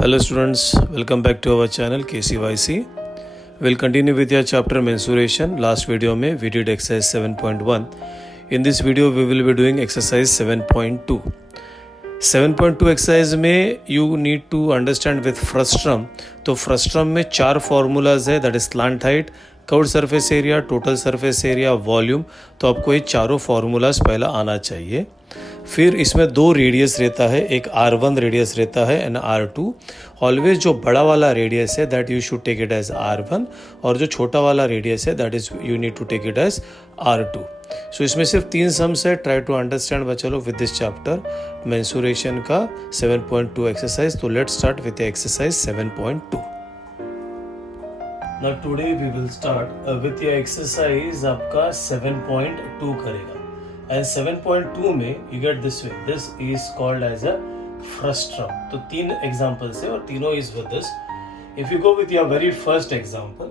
Hello students, welcome back to our channel KCYC. We'll continue with your chapter mensuration. Last video में we did exercise 7.1. In this video we will be doing exercise 7.2. 7.2 exercise में you need to understand with frustum. तो frustum में 4 formulas है, that is slant height, curved surface area, total surface area, volume. तो आपको ये चारों formulas पहला आना चाहिए. फिर इसमें 2 रेडियस रहता है, एक R1 रेडियस रहता है एंड R2. ऑलवेज जो बड़ा वाला रेडियस है that you should take it as R1 और जो छोटा वाला रेडियस है that is you need to take it as R2. So इसमें सिर्फ 3 सम्स है. ट्राई टू अंडरस्टैंड बच्चा लोग विद दिस चैप्टर मेंसुरेशन का 7.2 एक्सरसाइज. तो let's start with exercise 7.2. Now today we will start with your exercise आपका 7.2 करेगा. And 7.2 में you get this way. This is called as a frustrum. तो 3 examples है और तीनों is with this. If you go with your very first example,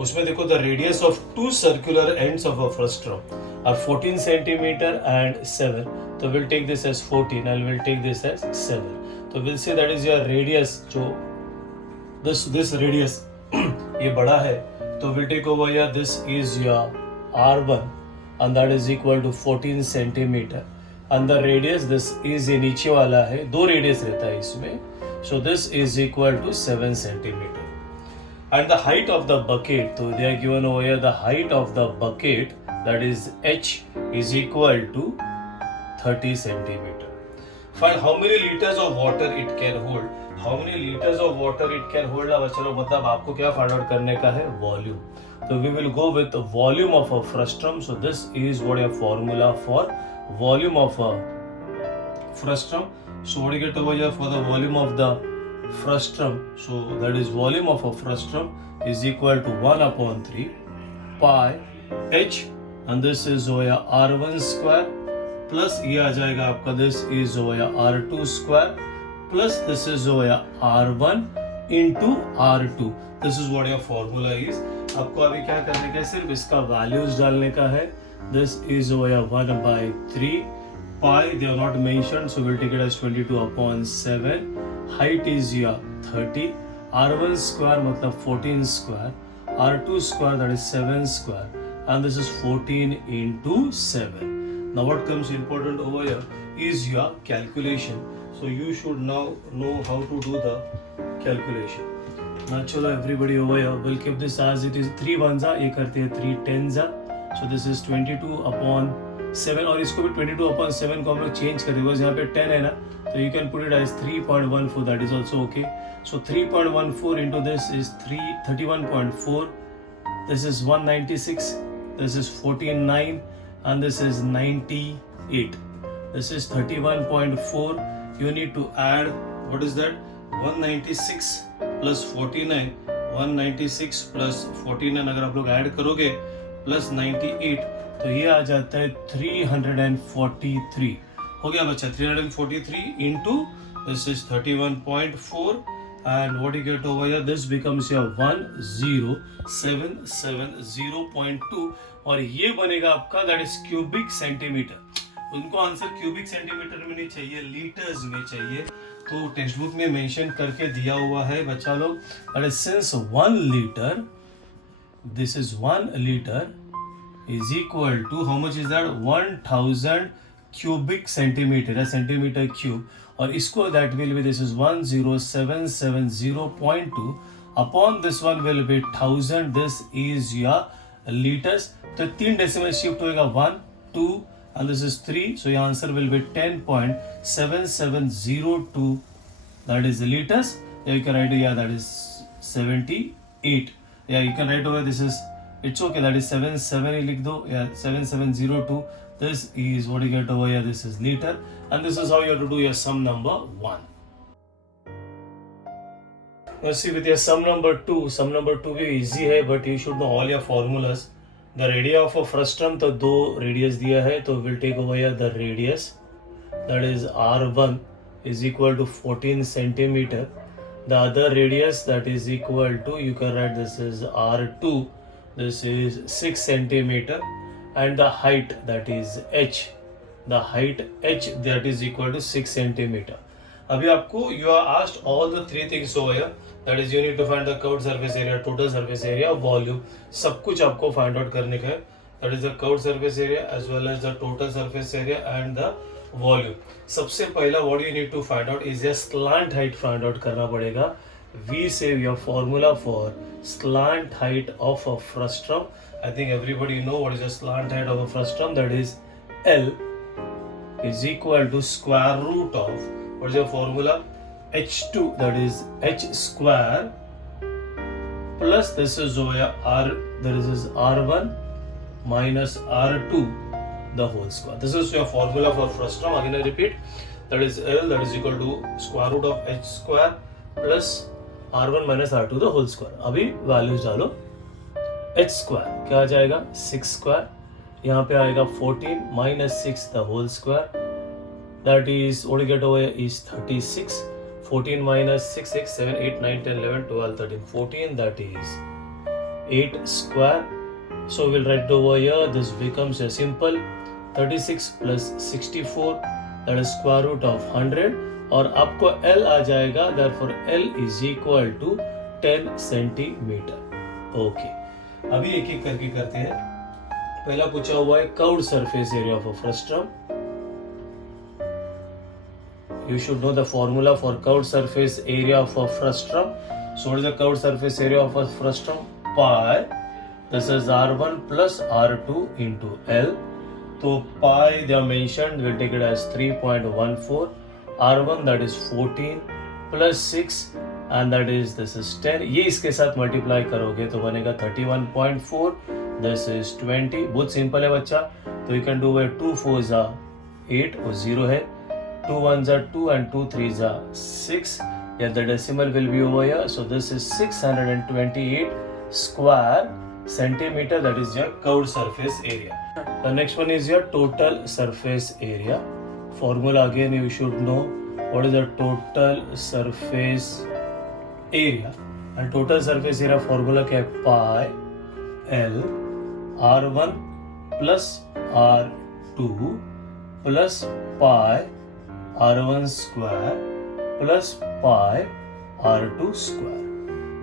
उसमें देखो the radius of 2 circular ends of a frustrum are 14 centimeter and 7. तो we'll take this as 14 and we'll take this as 7. तो we'll say that is your radius. जो this radius ये बड़ा है तो we'll take over here. This is your R1 and that is equal to 14 centimeter. And the radius, this is ये नीचे वाला है, 2 radius रहता है इसमें. So this is equal to 7 centimeter. And the height of the bucket, so they are given over here the height of the bucket, that is H, is equal to 30 centimeter. Find how many liters of water it can hold. How many liters of water it can hold? अब चलो मतलब आपको क्या find out करने का है? Volume. So we will go with the volume of a frustrum. So this is what a formula for volume of a frustrum. So what do you get over here for the volume of the frustrum? So that is volume of a frustrum is equal to 1 upon 3 pi h, and this is over here R1 square plus ये आ जाएगा आपका this is over here R2 square plus this is over here R1 into R2. This is what your formula is. आपको अभी क्या करने का है, सिर्फ इसका वैल्यूज डालने का है. This is over 1/3 pi, they are not mentioned, so we'll take it as 22 upon 7. Height is your 30. R1 square मतलब 14 square. R2 square that is 7 square. And this is 14 into 7. Now what comes important over here is your calculation. So you should now know how to do the calculation. Now चलो everybody over here will keep this as it is. 3 ones ये करते हैं 3 tens. So this is 22 upon 7 और इसको भी 22 upon 7 को हम लोग चेंज कर देंगे. यहाँ पे 10 है ना, तो you can put it as 3.14. that is also okay. So 3.14 into this is 31.4. This is 196. This is 14.9 and this is 98. This is 31.4. You need to add, what is that? 196 plus 49. 196 plus 49 अगर आप लोग add करोगे plus 98 तो ये आ जाता है 343. हो गया बच्चा. 343 into this is 31.4 and what you get over here, this becomes your 10770.2 और ये बनेगा आपका that is cubic centimeter. उनको आंसर क्यूबिक सेंटीमीटर में नहीं चाहिए, लीटर्स में चाहिए. तो टेक्स्ट बुक में मेंशन करके दिया हुआ है बच्चा लोग, that is since 1 litre, this is 1 litre is equal to how much is that 1000 cubic centimetre, centimetre cube. और इसको that will be this is 10770.2 upon this one will be 1000. This is your litres. तो 3 decimal shift होएगा 1 2 and this is 3, so your answer will be 10.7702, that is the liters. Yeah, you can write yeah, that is 78. Yeah, you can write over this is, it's okay, that is 77 ही लिख दो. Yeah, 7702. This is what you get over here, this is liter, and this is how you have to do your sum number 1. Let's see with your sum number 2. Sum number 2 भी easy है, but you should know all your formulas. The radius of a frustrum, तो 2 radius दिया है, तो we'll take over here the radius, that is R1 is equal to 14 centimeter. The other radius that is equal to, you can write this is R2, this is 6 centimeter, and the height that is H, the height H that is equal to 6 centimeter. अभी आपको you are asked all the three things over here, that is you need to find the curved surface area, total surface area, volume, सब कुछ आपको find out करने का है. That is the curved surface area as well as the total surface area and the volume. सबसे पहला what you need to find out is the slant height find out करना पड़ेगा. We save your formula for slant height of a frustum. I think everybody know what is the slant height of a frustum. That is L is equal to square root of, what is your formula? H2, that is H square plus this is over R, this is R1 minus R2 the whole square. This is your formula for frustum. Again I repeat, that is L, that is equal to square root of H square plus R1 minus R2 the whole square. अभी values डालो. H square क्या आ जाएगा? 6 square. यहाँ पे आएगा 14 minus 6 the whole square. That is what you get over is 36. 14 minus 6, 6, 7, 8, 9, 10, 11, 12, 13, 14. That is 8 square. So we'll write over here. This becomes a simple 36 plus 64. That is square root of 100. और आपको L आ जाएगा. therefore L is equal to 10 centimetre. Okay, अभी एक एक करके करते हैं. पहला पूछा हुआ है curved surface area of a frustum. You should know the formula for curved surface area of a frustum. So what is the curved surface area of a frustum? Pi. This is R1 plus R2 into L. So pi they are mentioned. We'll take it as 3.14. R1 that is 14 plus 6 and that is this is 10. ये इसके साथ multiply करोगे तो बनेगा 31.4. This is 20. बहुत simple है बच्चा. तो you can do where 2 4s are 8 और 0 है. 2 1s are 2 and 2 3s are 6. Yeah, the decimal will be over here. So this is 628 square centimeter. That is your curved surface area. The next one is your total surface area. Formula again you should know what is the total surface area. And total surface area formula क्या है? Pi L R1 plus R2 plus pi R1 square plus pi R2 square.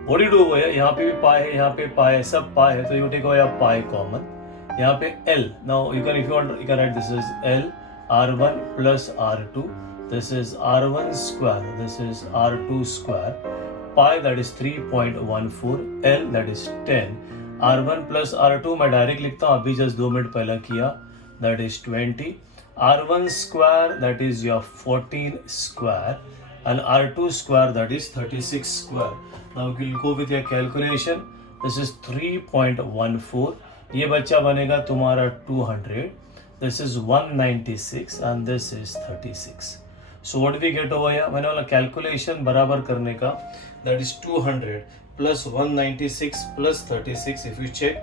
What do you do over here? यहाँ पे भी pi है, यहाँ पे pi है, सब pi है, तो you take away pi common. यहाँ पे L. Now you can, if you want, you can write this is L R1 plus R2. This is R1 square. This is R2 square. Pi that is 3.14. L that is 10. R1 plus R2 मैं direct लिखता हूँ, अभी just 2 minute पहले किया. That is 20. R1 square that is your 14 square and R2 square that is 36 square. Now we'll go with your calculation. This is 3.14. ये बच्चा बनेगा तुम्हारा 200. This is 196 and this is 36. So what do we get over here? मैंने वाला calculation बराबर करने का, that is 200 plus 196 plus 36. If you check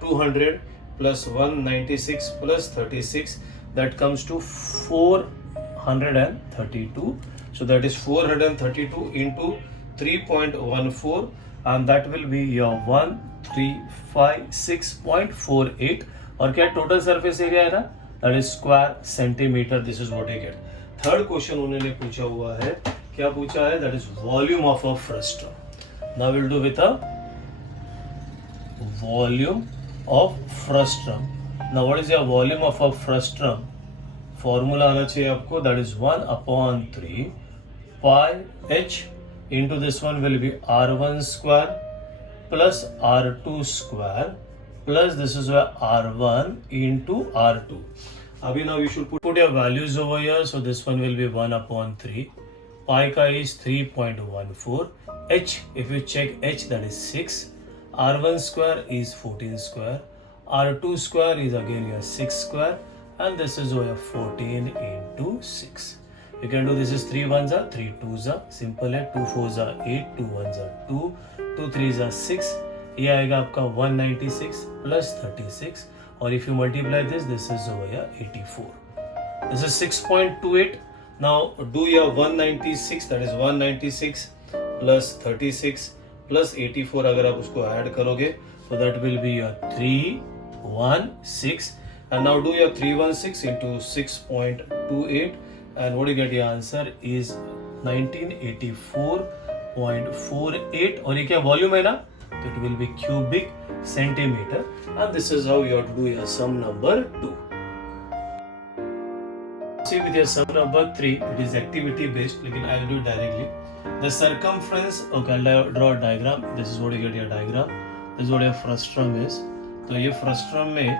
200 plus 196 plus 36, that comes to 432. So that is 432 into 3.14 and that will be your 1356.48. और क्या total surface area है ना? That is square centimetre. This is what you gate. Third question उन्होंने पूछा हुआ है, क्या पूछा है? That is volume of a frustum. Now will do with a volume of frustum. Now what is your volume of a frustum? Formula आना चाहिए आपको. That is 1/3 pi h into this one will be R1 square plus R2 square plus this is where R1 into R2. Abhi now you should put your values over here. So this one will be 1/3. Pi ka is 3.14. H, if you check H, that is 6. R1 square is 14 square. R2 square is again your 6 square. And this is over 14 into 6. You can do this is 3 1s are 3 2s are simple है. 2 4s are 8, 2 1s are 2, 2 3s are 6. ये आएगा आपका 196 plus 36 और if you multiply this is over here 84. This is 6.28. Now do your 196, that is 196 plus 36 plus 84 अगर आप उसको add करोगे so that will be your 316 and now do your 316 into 6.28 and what you get your answer is 1984.48 और ये क्या volume है ना, तो it will be cubic centimetre and this is how you have to do your sum number 2. See with your sum number 3, it is activity based, लेकिन I'll do it directly. The circumference, okay, I'll draw a diagram. This is what you get your diagram. This is what your frustrum is. तो ये frustrum में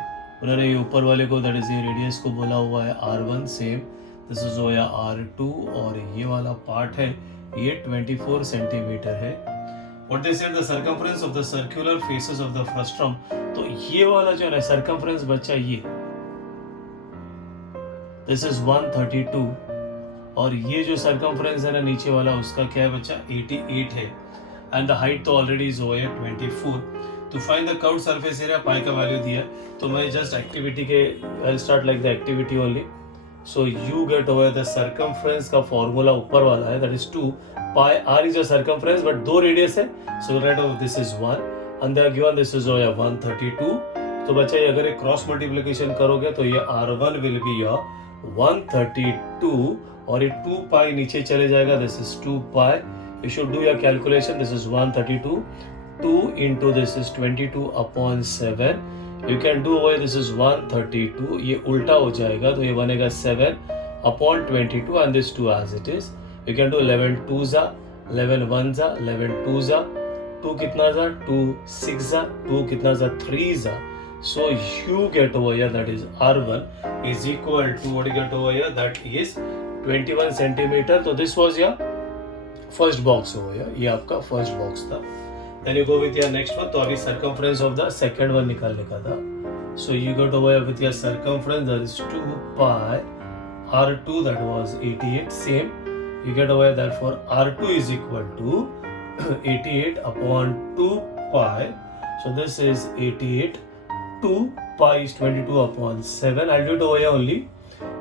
उन्होंने ये ऊपर वाले को, that is ये रेडियस को बोला हुआ है R1 सेम. This is हो या R2 और ये वाला पार्ट है ये 24 सेंटीमीटर है. What they said, the circumference of the circular faces of the frustrum. तो ये वाला जो है circumference बच्चा ये This is 132 और ये जो circumference है ना नीचे वाला उसका क्या है बच्चा 88 है and the height तो already is over 24. To find the curved surface area पाई का वैल्यू दिया तो मैं just activity के I'll start like the activity only. So you get over the circumference का formula ऊपर वाला है that is 2 pi r is your circumference but दो radius है so right over this is 1 and they are given this is over 132. तो बच्चा ये अगर एक क्रॉस मल्टीप्लिकेशन करोगे तो ये r1 will be your 132 और ये 2 पाई नीचे चले जाएगा this is 2 pi. You should do your calculation. This is 132. 2 into this is 22 upon 7. You can do over this is 132. ये उल्टा हो जाएगा तो ये बनेगा 7 upon 22 and this 2 as it is. You can do 11 2s, 11 1s, 11 2s. 2 कितना जा 2 6s, 2 कितना जा 3s. So you get over here that is R1 is equal to what you get over here that is 21 centimeter. So this was your first box over here. ये आपका first box था. Then you go with your next one. तो अभी circumference of the second one निकालने का था. So you got over here with your circumference that is 2 pi R2 that was 88 same. You get over here therefore R2 is equal to 88 upon 2 pi. So this is 88. 2 pi is 22 upon 7. I'll do it over here only.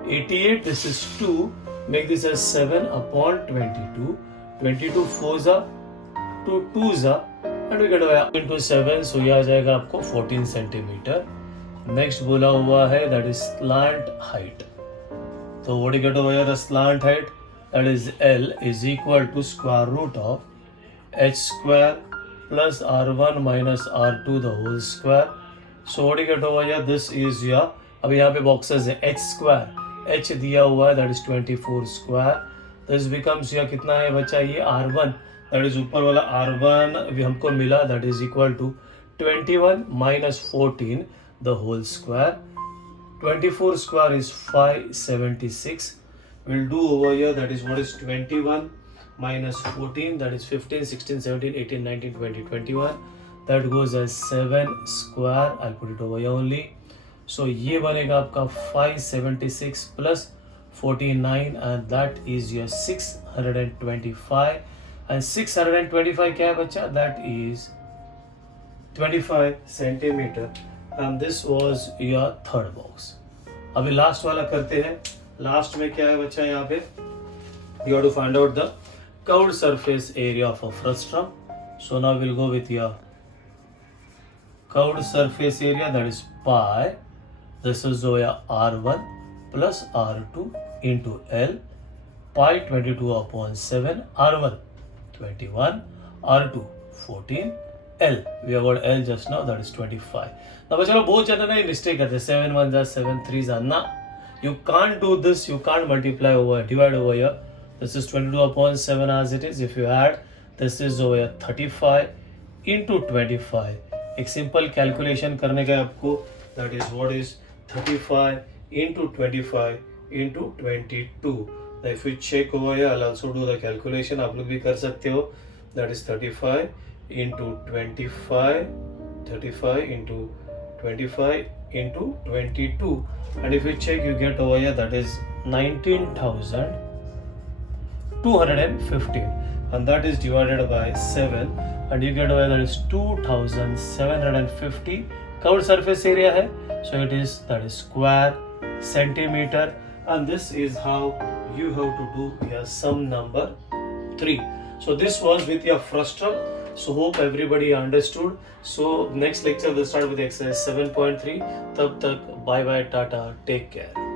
88, this is 2. Make this as 7 upon 22. 22 4s are 2 2s are and we get over here into 7. So ये आ जाएगा आपको 14 centimetre. Next बोला हुआ है that is slant height. So what do you get over here? The slant height that is L is equal to square root of h square plus r1 minus r2 the whole square. So what do you get over here? This is your अब यहाँ पे boxes है h square. h दिया हुआ है that is 24 square. This becomes your कितना है बच्चा ये r1 that is ऊपर वाला r1 भी हमको मिला that is equal to 21 minus 14 the whole square. 24 square is 576. We'll do over here that is what is 21 minus 14 that is 15 16 17 18 19 20 21. That goes as 7 square. I'll put it over here only. So ये बनेगा आपका 576 plus 49 and that is your 625 and 625 क्या है बच्चा? That is 25 centimeter and this was your third box. अभी last वाला करते हैं. लास्ट में क्या है बच्चा यहाँ पे? You have to find out the curved surface area of a frustrum. So now we'll go with your curved surface area that is pi. This is your R1 plus R2 into L. Pi 22 upon 7. R1 21. R2 14. L. We have got L just now that is 25. Now चलो बहुत ज़्यादा नहीं mistake करते 7 1s are 7 3s are ना. You can't do this. You can't multiply over divide over here. This is 22 upon 7 as it is. If you add this is over here 35 into 25. एक simple calculation करने का आपको that is what is 35 into 25 into 22. Now if you check over here I'll also do the calculation. आप लोग भी कर सकते हो. That is 35 into 25 35 into 25 into 22 and if you check you get over here that is 19,215 and that is divided by 7 and you get over that is 2,750 curved surface area hai. So it is that is square centimeter and this is how you have to do your sum number 3. So this was with your frustrum. So hope everybody understood. So next lecture we'll start with exercise 7.3. Tab tak bye bye tata, take care.